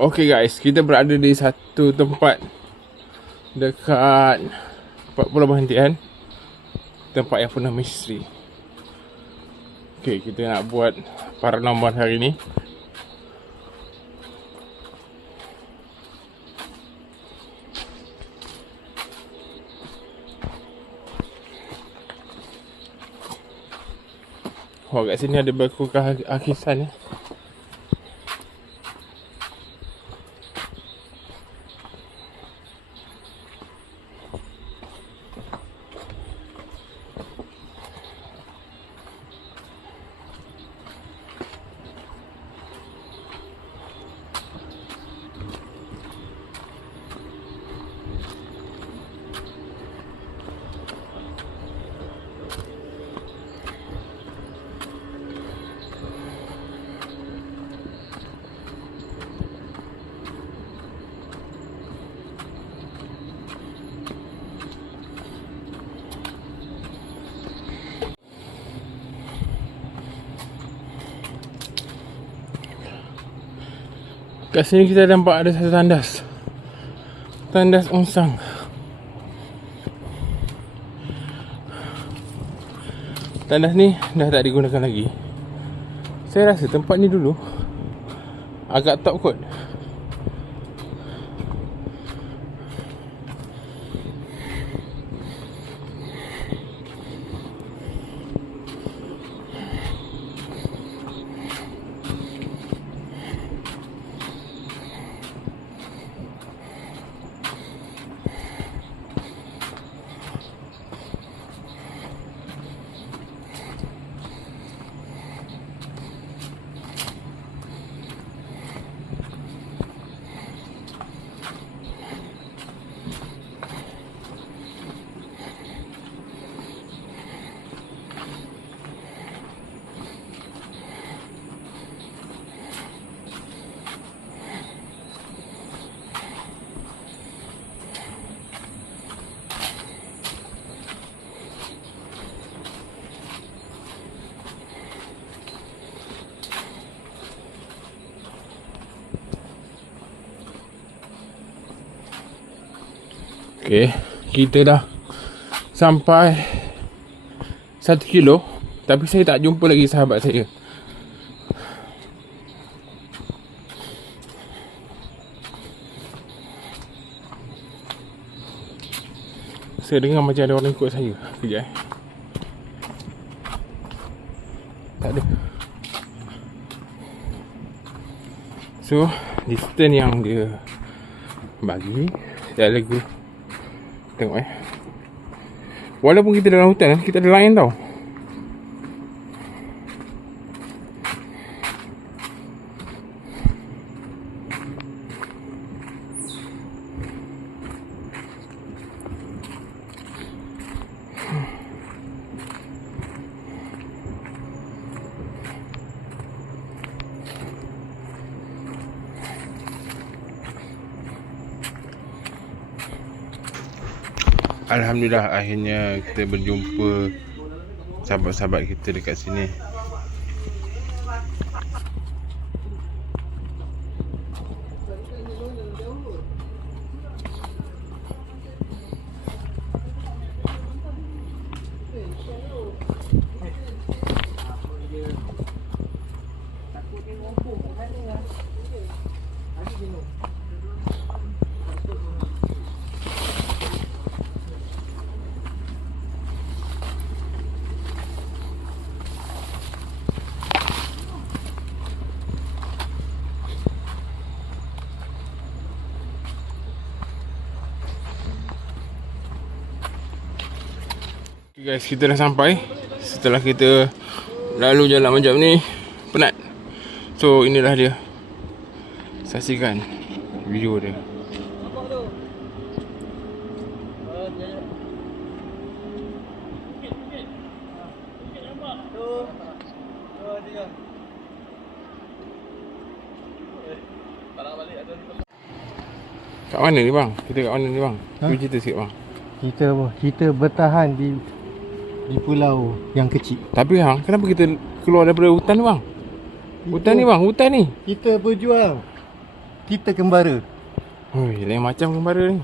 Okay guys, kita berada di satu tempat dekat Pulau Perhentian, tempat yang penuh misteri. Okay, kita nak buat paranormal hari ni. Oh, kat sini ada buku kisah ni. Kat sini kita nampak ada satu tandas. Tandas ongsang. Tandas ni dah tak digunakan lagi. Saya rasa tempat ni dulu agak top kot. Okay, kita dah sampai 1 kilo, tapi saya tak jumpa lagi sahabat saya. Saya dengar macam ada orang ikut saya. Sekejap tak ada. So, distance yang dia bagi saya lagu. Tengok walaupun kita dalam hutan, kita ada lain tau. Alhamdulillah, akhirnya kita berjumpa sahabat-sahabat kita dekat sini. Okay guys, kita dah sampai. Setelah kita lalu jalan macam ni, penat. So inilah dia, saksikan video dia. Kat mana ni bang? Kita kat mana ni bang? Cuba cerita sikit bang. Kita apa? Kita bertahan di pulau yang kecil. Tapi hang, kenapa kita keluar daripada hutan ni bang? Hutan ni bang, hutan ni. Kita berjuang. Kita kembara. Oi, lain macam kembara ni.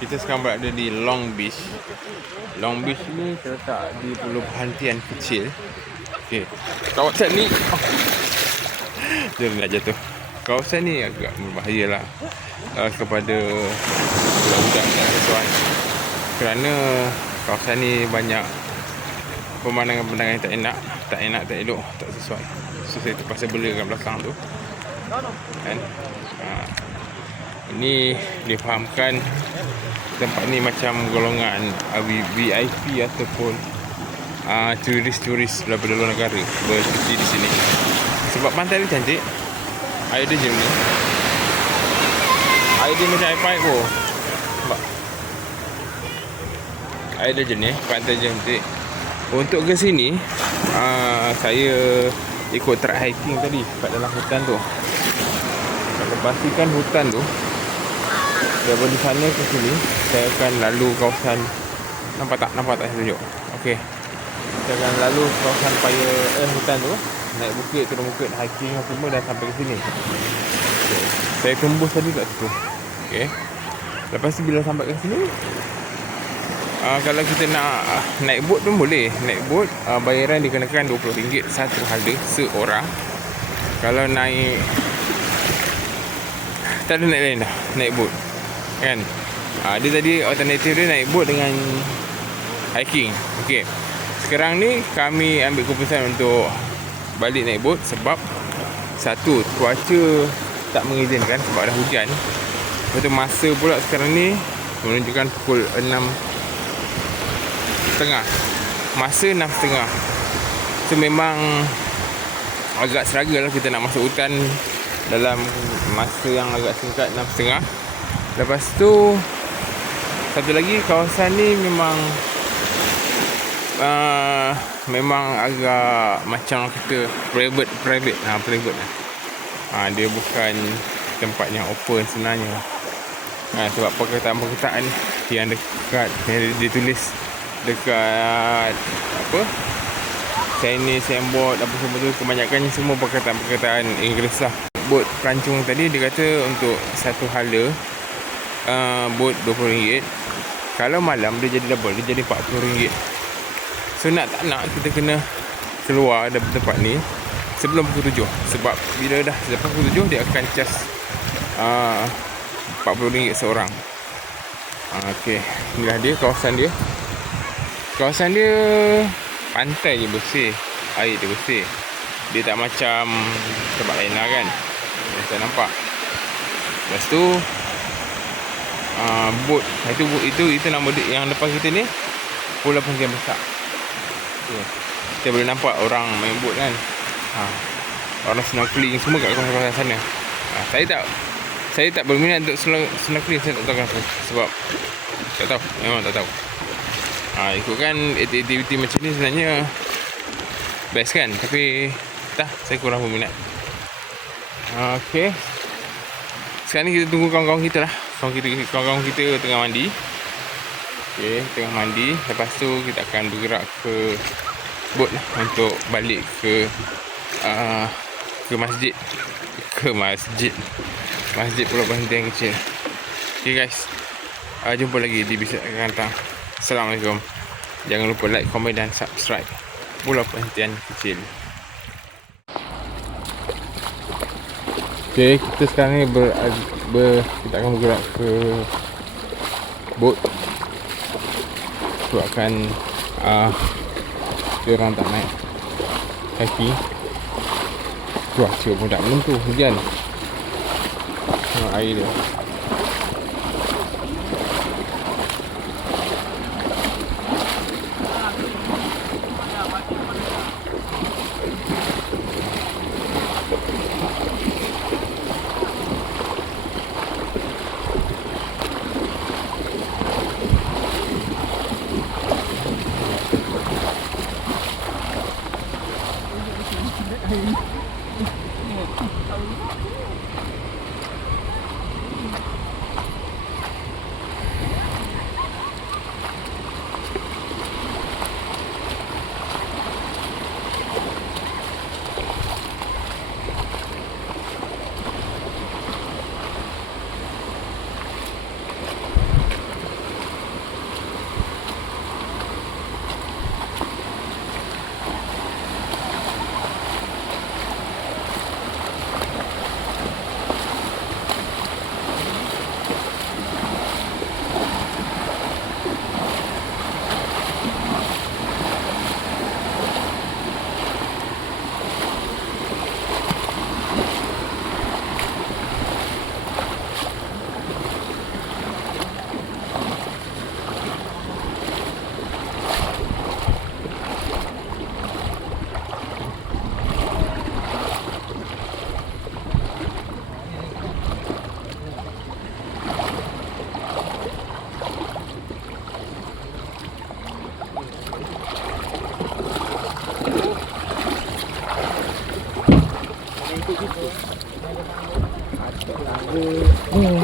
Kita sekarang berada di Long Beach. Long Beach ni terletak di pulau perhentian kecil. Okey. Kawasan ni dia nak jatuh. Kawasan ni agak berbahaya lah kepada budak-budak dan siswan. Kerana kawasan ni banyak pemandangan-pemandangan yang tak enak, tak elok, tak sesuai. So saya terpaksa bela kat belakang tu. Kan? Ini difahamkan tempat ni macam golongan VIP ataupun turis-turis daripada luar negara bercuti di sini. Sebab pantai ni cantik. Air dia jernih. Air dia macam air pipe pun. Nampak? Air dia jernih, pantai cantik. Untuk ke sini saya ikut track hiking tadi kat dalam hutan tu. Kalau pastikan hutan tu, daripada sana ke sini saya akan lalu kawasan. Nampak tak saya tunjuk. Okey, saya akan lalu kawasan hutan tu, naik bukit, turun bukit, hiking semua dah sampai ke sini. Okay. Saya tembus tadi kat situ. Okey, lepas tu bila sampai ke sini, kalau kita nak naik bot pun boleh. Naik bot bayaran dikenakan RM20 satu hala seorang. Kalau naik, tak ada naik lain dah, naik bot kan. Dia tadi alternatif dia naik bot dengan hiking. Okey, sekarang ni kami ambil keputusan untuk balik naik bot sebab satu, cuaca tak mengizinkan sebab dah hujan. Lepas tu masa pula sekarang ni menunjukkan pukul 6.30. Masa 6.30. So memang agak struggle lah kita nak masuk hutan dalam masa yang agak singkat, 6.30. Lepas tu satu lagi, kawasan ni memang agak macam kita private lah. Dia bukan tempat yang open sebenarnya. Sebab perkataan-perkataan yang dekat, yang ditulis dekat Chinese signboard apa semua tu, kebanyakannya semua perkataan-perkataan Inggeris lah. Bot pelancong tadi dia kata untuk satu hala bot RM20. Kalau malam dia jadi double, dia jadi RM40. So nak tak nak kita kena keluar dari tempat ni sebelum pukul 7. Sebab bila dah selepas pukul 7 dia akan charge RM40 seorang. Okey, inilah dia kawasan dia. Kawasan dia pantai je bersih, air dia bersih. Dia tak macam tempat lain lah kan, yang saya nampak. Lepas tu bot itu nama dia, yang depan kita ni Pulau Perhentian Besar. Kita boleh nampak orang main bot kan. Orang snorkeling semua kat kawasan sana. Saya tak berminat untuk snorkeling. Saya tak tahu kenapa. Sebab tak tahu, memang tak tahu. Ikutkan aktiviti macam ni sebenarnya best kan, tapi saya kurang berminat. Okey, sekarang ni kita tunggu kawan-kawan kita lah. Kawan-kawan kita tengah mandi. Okey, tengah mandi. Lepas tu kita akan bergerak ke bot lah untuk balik ke masjid. Masjid Pulau Perhentian Kecil. Okay guys, jumpa lagi di episod akan datang. Assalamualaikum. Jangan lupa like, komen dan subscribe Pulau Perhentian Kecil. Okay, kita sekarang ni kita akan bergerak ke bot. Sebabkan dia orang tak naik kaki. Cuaca pun tak menentu, hujan. Tengok air dia.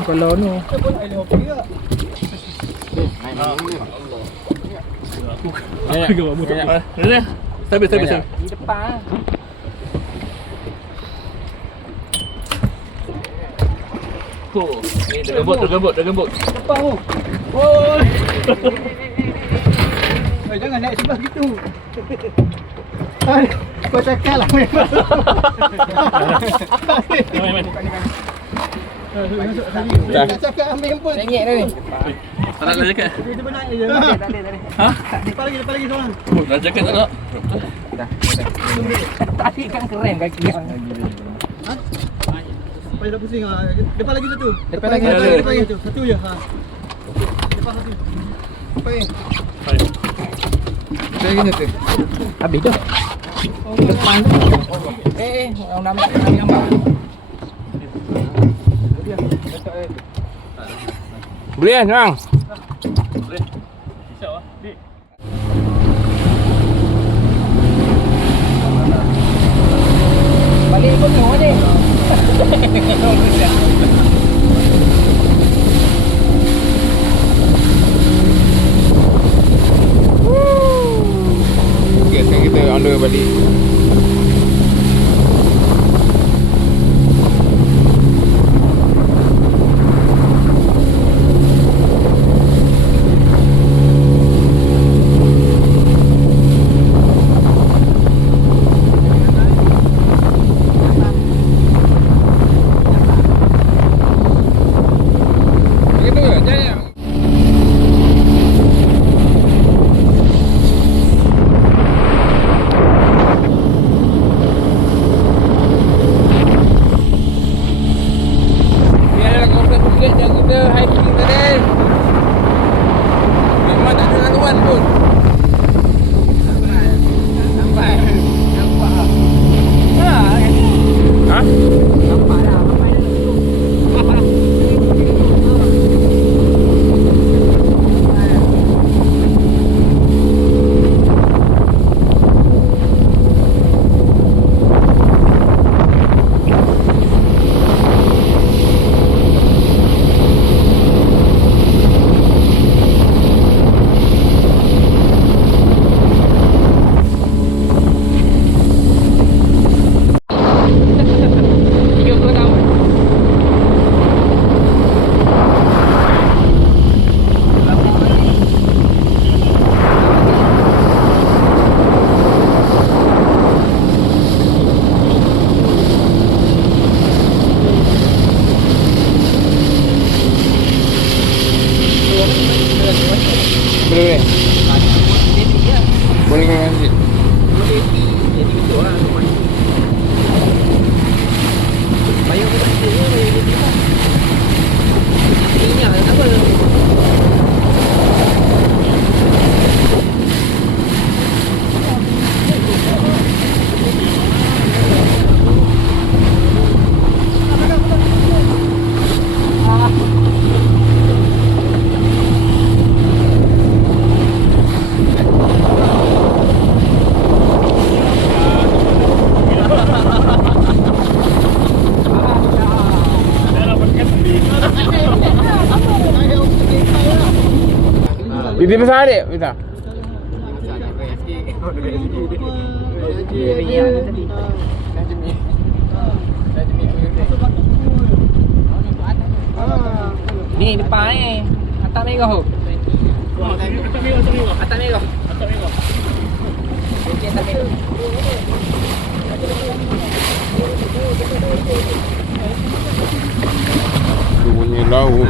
Kalau ni Stabil. Di depan. Oh, ni dragon boat. depan tu. Jangan naik sebelah gitu. Kau cakap lah. Main. Nak cakap ambil handphone. Sengit dah ni. Tak nak jaket. Dia pun naik je. Tak ada. Ha? Depan lagi seorang. Dah jaket tak nak? Tadi kan keren kaki yang. Supaya dah pusing ah. Depan lagi satu. Depan lagi ada. Depan lagi satu. Satu je ha. Depan satu. Apa ni? Lagi satu. Habis dah. Depan. Orang nak ambil gambar. Boleh kan bang? Boleh. InsyaAllah. Balik pun kau ni. Okay, sekarang kita on the way balik. Itu besar adik, kita. Ni depan ni. Atas merah tu. Atas merah. Okey, atas merah. Tu punya laut.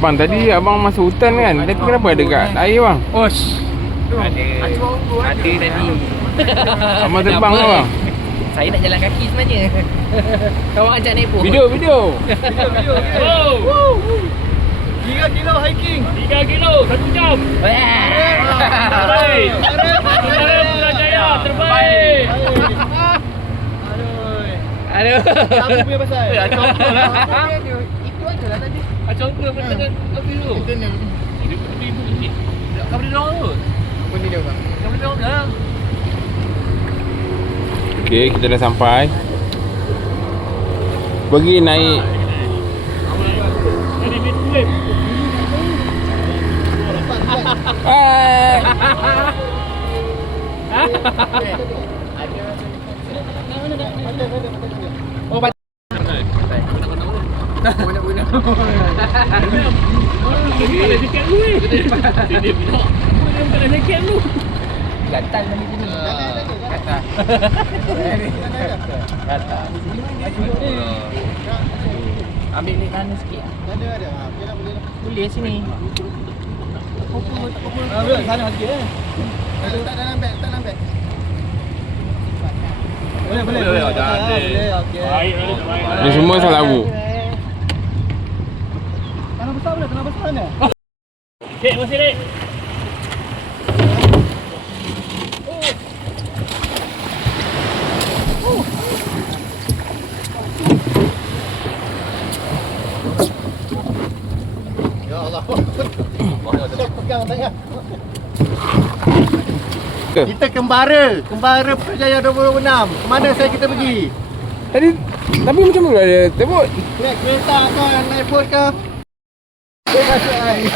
Bang, tadi abang masuk hutan kan? Tapi kenapa dekat air bang? Osh. Ada tadi. Abang terbang ke bang? Saya nak jalan kaki sebenarnya. Kawan ajak naik pun. Video. Wow. 3 kilo hiking. 3 kilo, 1 jam. Terbaik. Saudara Putrajaya terbaik. Aduh. Apa punya pasal? Acong pun lah. Itu aja lah tadi. Acong pun lah dengan api tu. Kau boleh dorong tu. Apa ni dia bang? Kau boleh dorong lah. Okey, kita dah sampai. Pergi naik. Jadi midway. Oh, bat. Ada jaket lu ni. Dia bilang. Dia bukan ada jaket lu. Gatal tadi sini. Gatal. Gatal. Ambil ni kanan sikit. Ada. Boleh sini. Ambil sana sikit eh. Tak lambat. Boleh. Boleh, ada. Boleh, okey. Baik. Ni semua salah aku. Tanah besar mana? Dek, masih dek. Ya Allah. Pegang tangan. Ke? Kita kembara Putrajaya 2026. Mana saya kita pergi? Tadi tapi macam mana ada tebut? Naik kereta ke, naik boat ke? Masuk air.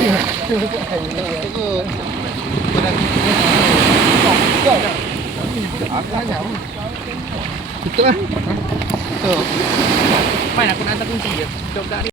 Main aku nak hantar kunci je. Duduk kat